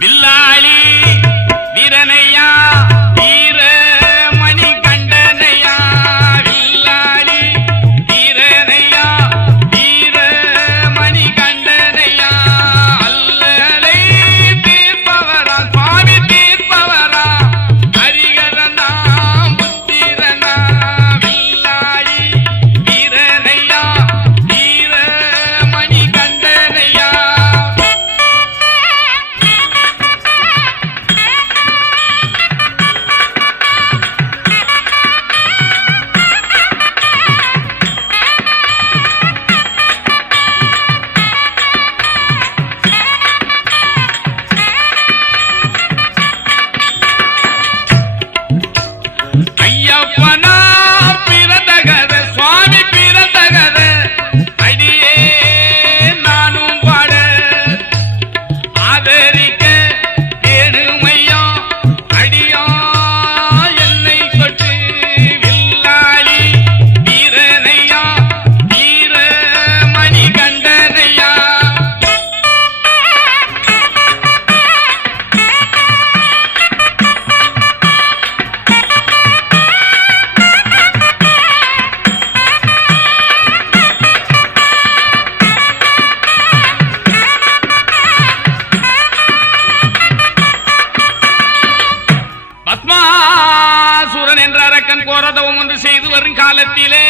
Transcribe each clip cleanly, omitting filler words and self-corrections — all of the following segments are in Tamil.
வில்லாளி வீரனையா வீர மணி கண்டனையா வில்லாளி வீரனையா வீர மணி கண்டனையா அல்லலை தீர்ப்பவரா சுவாமி தீர்ப்பவரா ஹரிகரனா புத்திரனா வில்லாளி வீரனையா வீர மணி கண்டனையா ஐயப்பனா பிறந்தகத சுவாமி பிறந்தகத அடியே நானும் பாட ஆதரிக்க வேணுமையா அடியா என்னை தொட்டு வில்லாளி வீரனையா வீர மணி கண்டனையா பத்மாசுரன் என்ற அரக்கன் கோரதவம் ஒன்று செய்து வரும் காலத்திலே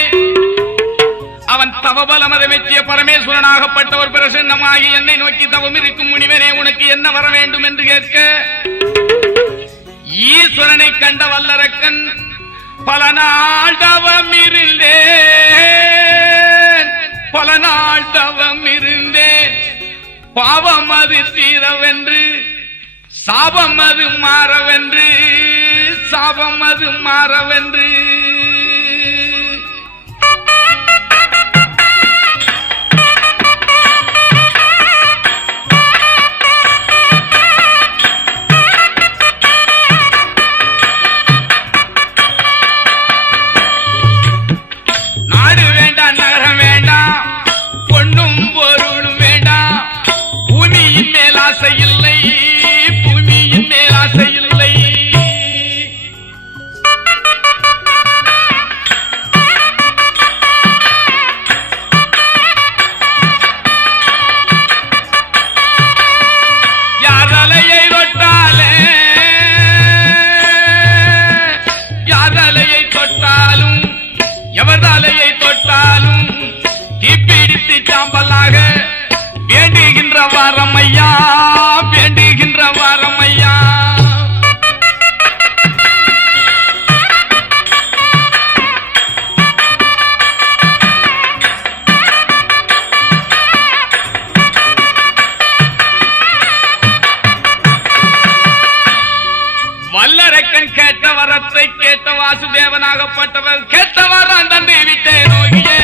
அவன் தவபலமதமெத்திய பரமேஸ்வரனாகப்பட்டவர் பிரசன்னமாகி என்னை நோக்கி தவம் இருக்கும் முனிவனே உனக்கு என்ன வர வேண்டும் என்று கேட்க ஈஸ்வரனை கண்ட வல்லரக்கன் பல நாள் தவம் இருந்தேன் பாவம் அது தீரவென்று சாபம் அது மாறவென்று நாடு வேண்டாம் நகரம் வேண்டாம் பொன்னும் பொருளும் வேண்டாம் பூமியின் மேல் ஆசை இல்லை எவர்தலையை தொட்டாலும் தீப்பிடித்து சாம்பலாக வேண்டுகின்ற வாரமையா வல்லரக்கன் கேட்ட வரத்தை கேட்ட வாசுதேவனாகப்பட்டவர் கேட்ட வரம் தந்து விட்டேன் நோகியே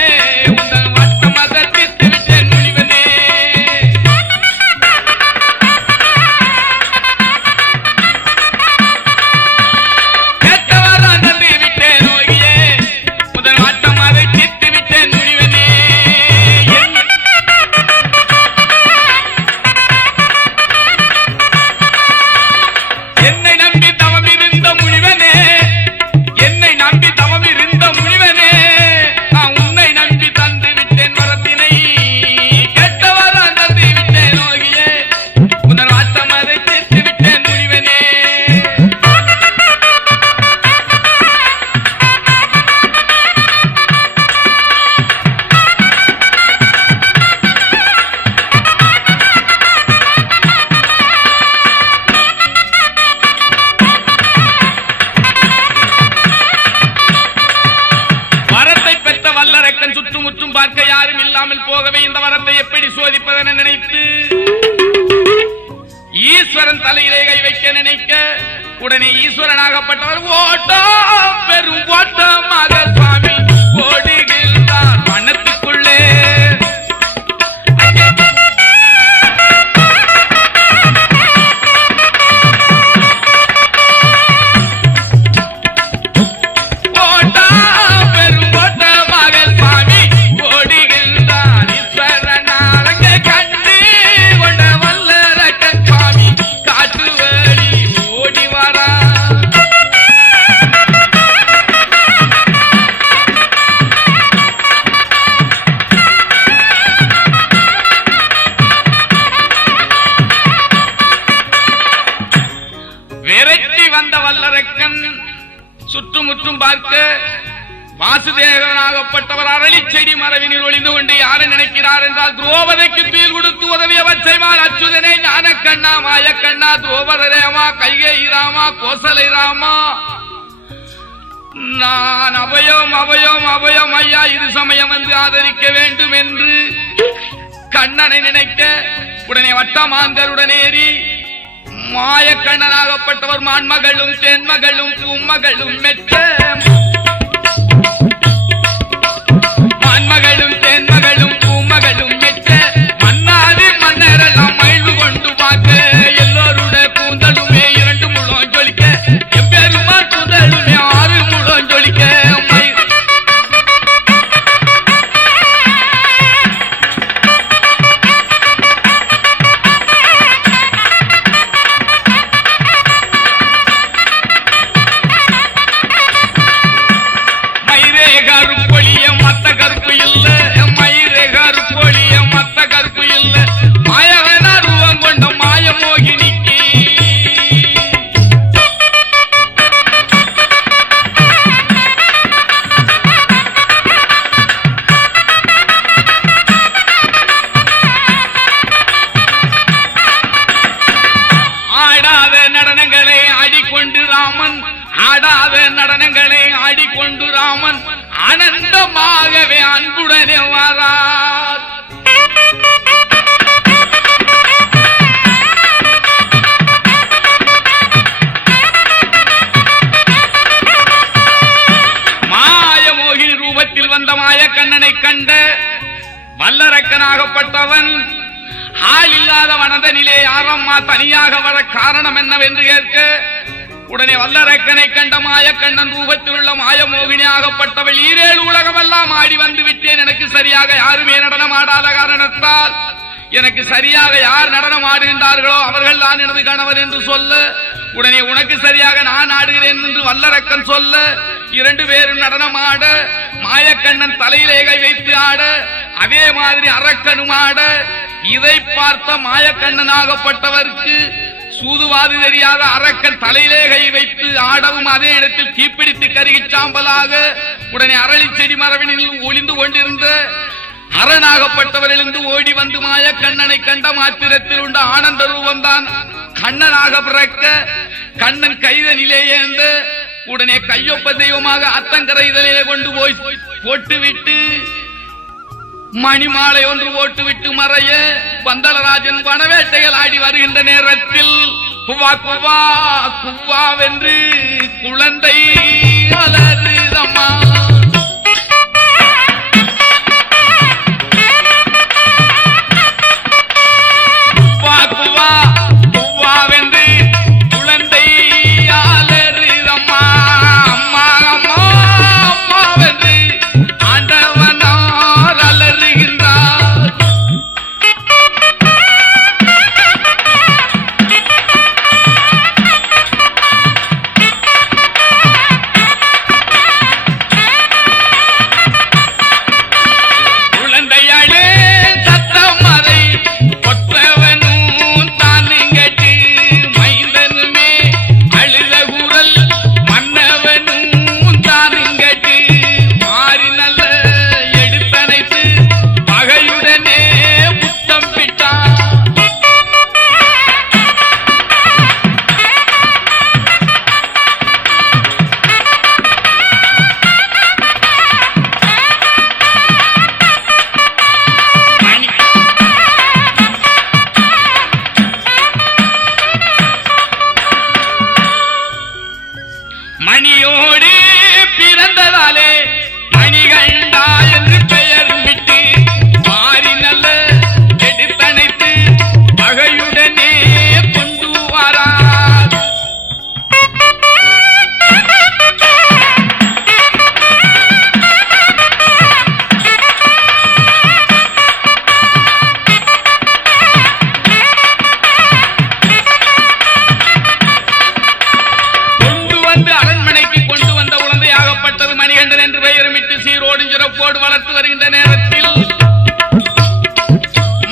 உங்கள் வட்டம் அதை தீர்த்து விட்டேன் முனிவனே கேட்ட வரம் தந்து விட்டேன் நோகியே முதல் வட்டம் அதை தீர்த்து விட்டேன் முனிவனே என்னை நம்பி தவம் இருந்த முனிவனே நான் உன்னை நம்பி தந்து விட்டேன் வரத்தினை கேட்டவரா தந்து விட்டேன் நோகியே முதல் ஆட்டம் அதை தீர்த்து விட்டேன் முனிவனே சுற்றுமுற்றும் பார்க்க யாரும் இல்லாமல் போகவே இந்த வரத்தை எப்படி சோதிப்பதென நினைத்து ஈஸ்வரன் தலையிலே கை வைக்க நினைக்க உடனே ஈஸ்வரனாகப்பட்டவர் ஓட்டம் பெரும் ஓட்டமாக சுவாமி ஓடுகின்றார் வனத்துக்குள்ளே காட்டு வல்லரக்கன் சுற்றுமுற்றும் பார்க்க வாசுதேவனாகப்பட்டவர் அரளி செடி மரவினில் ஒளிந்து கொண்டு யாரை நினைக்கிறார் என்றால் துரோபதைக்கு தீல் கொடுத்து உதவிய வச்சைமால் அச்சுதனே ஞானக்கண்ணா மாயக்கண்ணா துரோபதரேமா கைகை ராமா கோசலை ராமா நான் அபயம் அபயம் அபயம் ஐயா இது சமயம் வந்து ஆதரிக்க வேண்டும் என்று கண்ணனை நினைக்க உடனே வட்டமாந்தருடன் ஏறி மாயக்கண்ணனாகப்பட்டவர் மான்மகளும் தென்மகளும் பூமகளும் மெச்ச மான்மகளும் தென்மகளும் பூமகளும் மெச்ச மன்னாதி மன்னரெல்லாம் மகிழ்வு கொண்டு பார்க்க எல்லோருடைய கூந்தலுமே 2 முழம் ஜொலிக்க எப்பெருமா கூந்தலுமே 6 முழம் ஜொலிக்க நடனங்களை ஆடிக்கொண்டு ராமன் ஆனந்தமாகவே அன்புடனே வாரார். மாயமோகினி ரூபத்தில் வந்த மாயக்கண்ணனை கண்ட வல்லரக்கனாகப்பட்டவன் ஆள் இல்லாத வனதனிலே யாரம்மா தனியாக வர காரணம் என்னவென்று கேட்க உடனே வல்லரக்கனை கண்ட மாயக்கண்ணன் ரூபத்தில் உள்ள மாயமோகினி ஆகப்பட்டவள் 7 உலகமெல்லாம் ஆடி வந்து விட்டேன், எனக்கு சரியாக யாருமே நடனம் ஆடாத காரணத்தால் எனக்கு சரியாக யார் நடனம் ஆடுகின்றார்களோ அவர்கள் தான் எனது கணவர் என்று சொல்ல உடனே உனக்கு சரியாக நான் ஆடுகிறேன் என்று வல்லரக்கன் சொல்ல 2 பேரும் நடனம் ஆட மாயக்கண்ணன் தலையிலே கை வைத்து ஆட அதே மாதிரி அரக்கனும் ஆட இதை பார்த்த மாயக்கண்ணனாகப்பட்டவருக்கு சூதுவாது தெரியாத அரக்கன் தலையிலே கை வைத்து ஆடவும் அதே இடத்தில் தீப்பிடித்து கருகி சாம்பலாக உடனே அரளி செடி மரபினில் ஒளிந்து கொண்டிருந்த அரணாகப்பட்டவர் எழுந்து ஓடி வந்து மாயக்கண்ணனை கண்ட மாத்திரத்தில் உண்ட ஆனந்த ரூபம்தான் கண்ணனாக பிறக்க கண்ணன் கைதனிலே ஏந்து உடனே கையொப்ப தெய்வமாக அத்தங்கரை இதழிலே கொண்டு போய் போட்டுவிட்டு மணிமாலை ஒன்று போட்டுவிட்டு மறைய பந்தலராஜன் வனவேட்டைகள் ஆடி வருகின்ற நேரத்தில் குவா குவா குவாவென்று குழந்தை அலறுதம்மா. குவா குவா குவாவென்று குழந்தை அலறுதம்மா. அம்மா அம்மா அம்மாவென்று ஆண்டவனார் அலறுகின்றார். குழந்தையாளே சத்தம் அதை கொற்றவனும் தானுங்கட்டு மைந்தனுமே அழுத குரல் மன்னவனும் தானுங்கட்டு மாறி நல்ல எடுத்தனைத்து பகையுடனே புத்தம் விட்டான். மணியோடு பிறந்ததாலே மணிகண்டா என்று பெயர் விட்டு மாறி நல்ல எடுத்தனைத்து பகையுடனே கொண்டு வரார். கொண்டு வந்து அரண்மனைக்கு கொண்டு வந்த குழந்தையாகப்பட்டது மணிகண்டன் என்று பெயருமிட்டு சீரோடு சிறப்போடு வளர்த்து வருகின்ற நேரத்தில்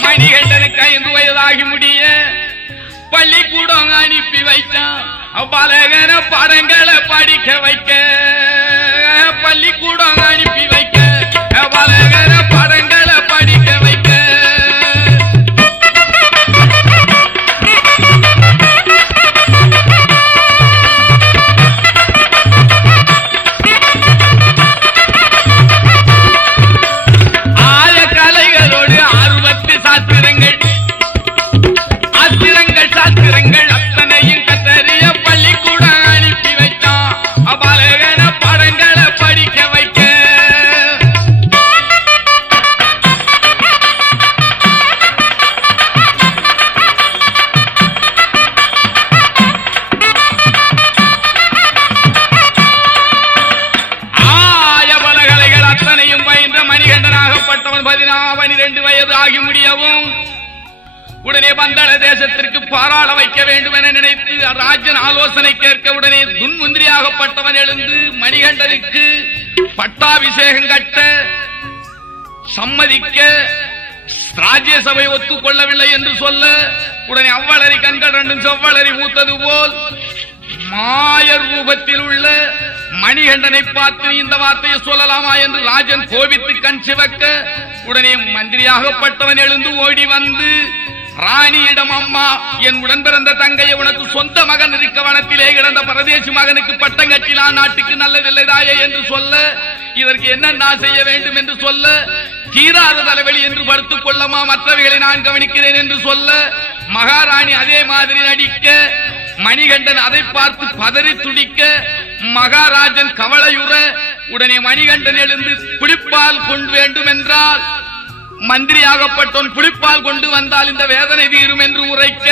மணிகண்டனுக்கு 5 வயதாகி முடிய பள்ளிக்கூடம் அனுப்பி வைத்தான். பலகன படங்களை படிக்க வைக்க பள்ளிக்கூடம் அனுப்பி வைக்க பலகன படங்களை படிக்க வைக்க உடனே வந்தாள தேசத்திற்கு பாராள வைக்க வேண்டும் என நினைத்து ராஜன் ஆலோசனை கேட்க உடனே துன்முந்திரியாகப்பட்டவன் எழுந்து மணிகண்டனுக்கு பட்டாபிஷேகம் கட்ட சம்மதிக்க ராஜ்யசபை ஒத்துக்கொள்ளவில்லை என்று சொல்ல உடனே அவ்வளரி கண்கள் ரெண்டும் செவ்வளரி மூத்தது போல் மாய ரூபத்தில் உள்ள மணிகண்டனை பார்த்து இந்த வார்த்தையை சொல்லலாமா என்று ராஜன் கோபித்து கண் சிவக்க உடனே மந்திரியாகப்பட்டவன் எழுந்து ஓடி வந்து ராணியிடம், அம்மா, என் உடன் பிறந்த தங்கையை உனக்கு சொந்த மகன் இருக்க வனத்திலே கிடந்த பரதேசி மகனுக்கு பட்டம் கட்டிலாம் நாட்டுக்கு நல்லதில்லைதாயே என்று சொல்ல இதற்கு என்ன நான் செய்ய வேண்டும் என்று சொல்ல தீராத தலைவலி என்று படுத்துக் கொள்ளமா, மற்றவைகளை நான் கவனிக்கிறேன் என்று சொல்ல மகாராணி அதே மாதிரி நடிக்க மணிகண்டன் அதை பார்த்து பதறி துடிக்க மகாராஜன் கவலையுற உடனே மணிகண்டன் எழுந்து புளிப்பால் கொண்டு வேண்டும் என்றால் மந்திரியாகப்பட்டோன் புளிப்பால் கொண்டு வந்தால் இந்த வேதனை தீரும் என்று உரைக்க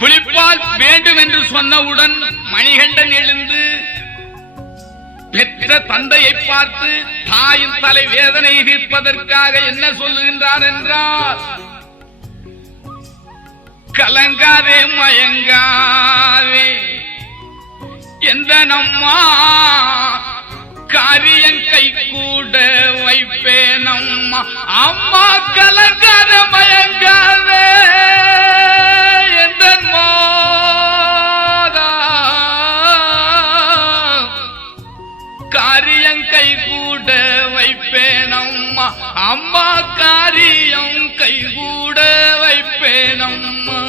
புளிப்பால் வேண்டும் என்று சொன்னவுடன் மணிகண்டன் எழுந்து பெற்ற தந்தையை பார்த்து தாயின் தலை வேதனை தீர்ப்பதற்காக என்ன சொல்லுகின்றார் என்றால், கலங்காதே மயங்காதே எந்த நம்மா காரியம் கை கூட வைப்பேன் அம்மா, அம்மா கலங்காத மயங்காதே எந்த காரியம் கை கூட வைப்பேன் அம்மா, அம்மா காரியம் கை கூட வைப்பேன் அம்மா.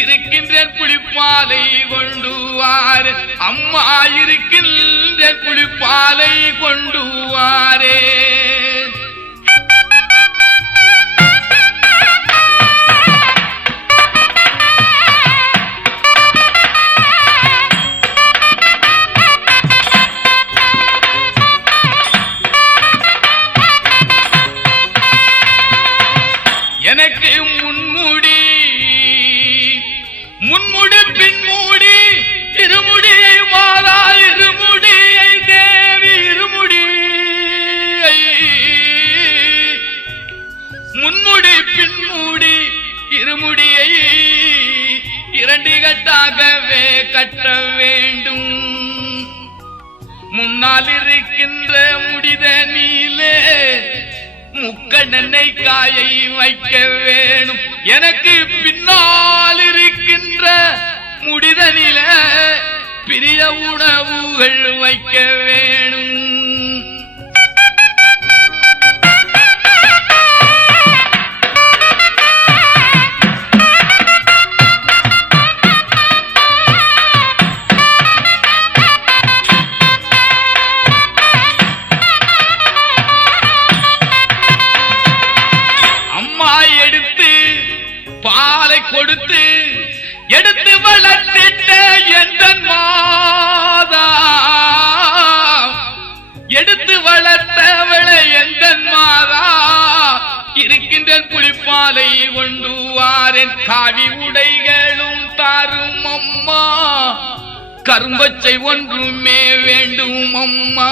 இருக்கின்ற குளிப்பாலை கொண்டு வாரே அம்மா, இருக்கின்ற குளிப்பாலை கொண்டு வாரே. எனக்கு முன்முடி பின்முடி இருமுடியை மாதா இருமுடியை தேவி இருமுடியை முன்முடி பின்முடி இருமுடியை இரண்டு கட்டாகவே கட்ட வேண்டும். முன்னால் இருக்கின்ற முடிதனிலே முக்கண்ணெண்ணெய் காயை வைக்க வேணும். எனக்கு பின்னால் இருக்கின்ற முடிதனில பிரிய உணவுகள் வைக்க வேணும். பாலை கொடுத்து எடுத்து வளர்த்திட்ட எந்த மாதா, எடுத்து வளர்த்தவளை எந்த மாதா, இருக்கின்ற புளிப்பாலை கொண்டு வாரேன். காவி உடைகளும் தாரும் அம்மா, கரும்பச்சை ஒன்றுமே வேண்டும் அம்மா.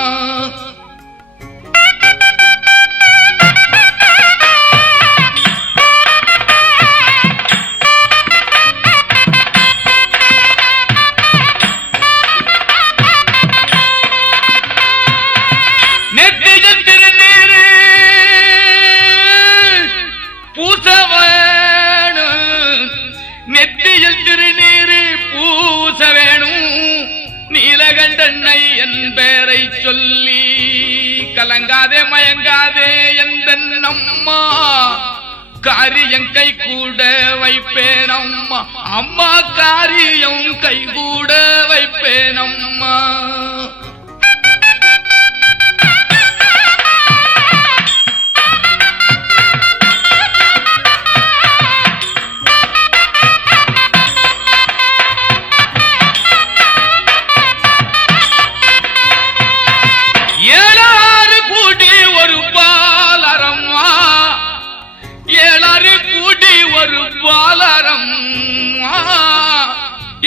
நெற்றியில் திருநீர் பூச வேணும், நெற்றியில் திருநீர் பூச வேணும். நீலகண்டனை என் பேரை சொல்லி கலங்காதே மயங்காதே எந்த அம்மா, காரியம் கை கூட வைப்பேன் அம்மா. அம்மா காரியம் கை கூட வைப்பேன் அம்மா.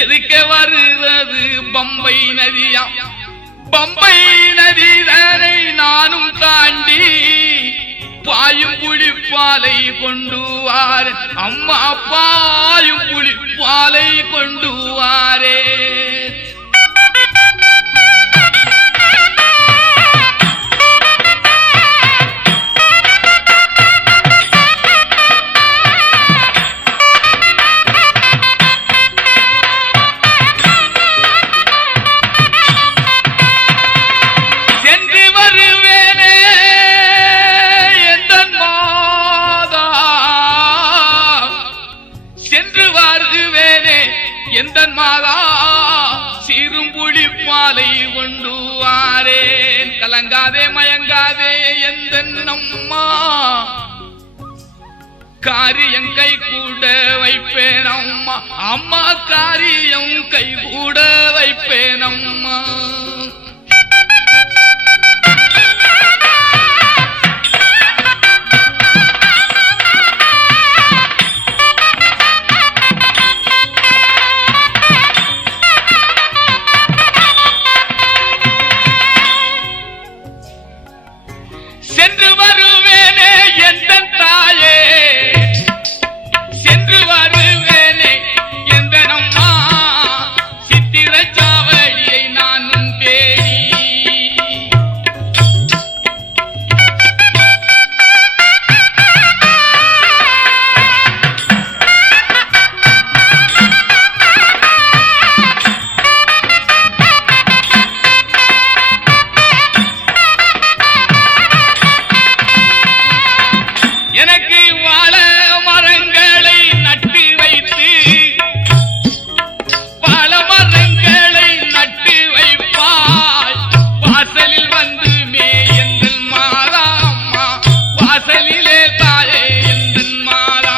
எதுக்கு வருவது பம்பை நதியா, பம்பை நதிதனை நானும் தாண்டி பாயும் புலிப்பாலை கொண்டு வாரே அம்மா, பாயும் புலிப்பாலை கொண்டு வாரே. எந்தன் மாதா சிறும்புலிப்பாலை கொண்டு வாரேன், கலங்காதே மயங்காதே எந்தன் அம்மா, காரியம் கை கூட வைப்பேன் அம்மா. அம்மா காரியம் கை கூட வைப்பேன் அம்மா. சென்று வருவேனே எந்தன் தாயே, சென்று வருவேனே எந்தன் அம்மா, சித்திரச் சாவடியை நானும் தேடி. எனக்கு வாழ மரங்களை நட்டு வைத்து, பல மரங்களை நட்டு வைப்பாய், வாசலில் வந்து மேயந்தன் மாதா அம்மா, வாசலிலே தாயே எந்தன் மாதா.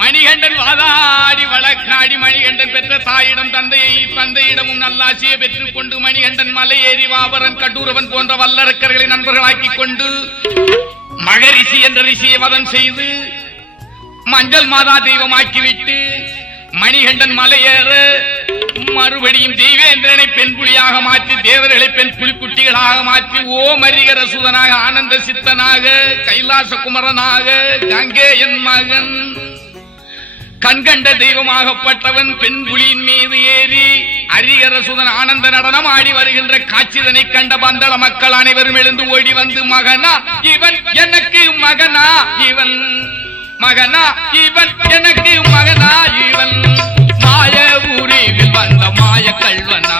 மணிகண்டன் வாதாடி வழக்காடி மணிகண்டன் பெற்ற தாயிடம் தந்தையிடமும் நல்லாசியை பெற்றுக் கொண்டு மணிகண்டன் மலை ஏறி வாபரன் கடூரவன் போன்ற வல்லரக்கர்களை நண்பர்களாக்கிக் கொண்டு மகரிஷி என்ற ரிஷியை வதம் செய்து மஞ்சள் மாதா தெய்வமாக்கிவிட்டு மணிகண்டன் மலையேற மறுபடியும் தெய்வேந்திரனை பெண் புலியாக மாற்றி தேவர்களை பெண் புலிக்குட்டிகளாக மாற்றி ஓமரிகர சுதனாக ஆனந்த சித்தனாக கைலாச குமரனாக கங்கேயன் மகன் கண்கண்ட தெய்வமாகப்பட்டவன் பெண் புலியின் மீது ஏறி அரிகரசுதன் ஆனந்த நடனம் ஆடி வருகின்ற காட்சிதனை கண்ட பந்தள மக்கள் அனைவரும் எழுந்து ஓடி வந்து, மகனா இவன் எனக்கு மகனா, இவன் மகனா இவன் எனக்கு மகனா, இவன் மாய ஊரில் வந்த மாய கல்வனா,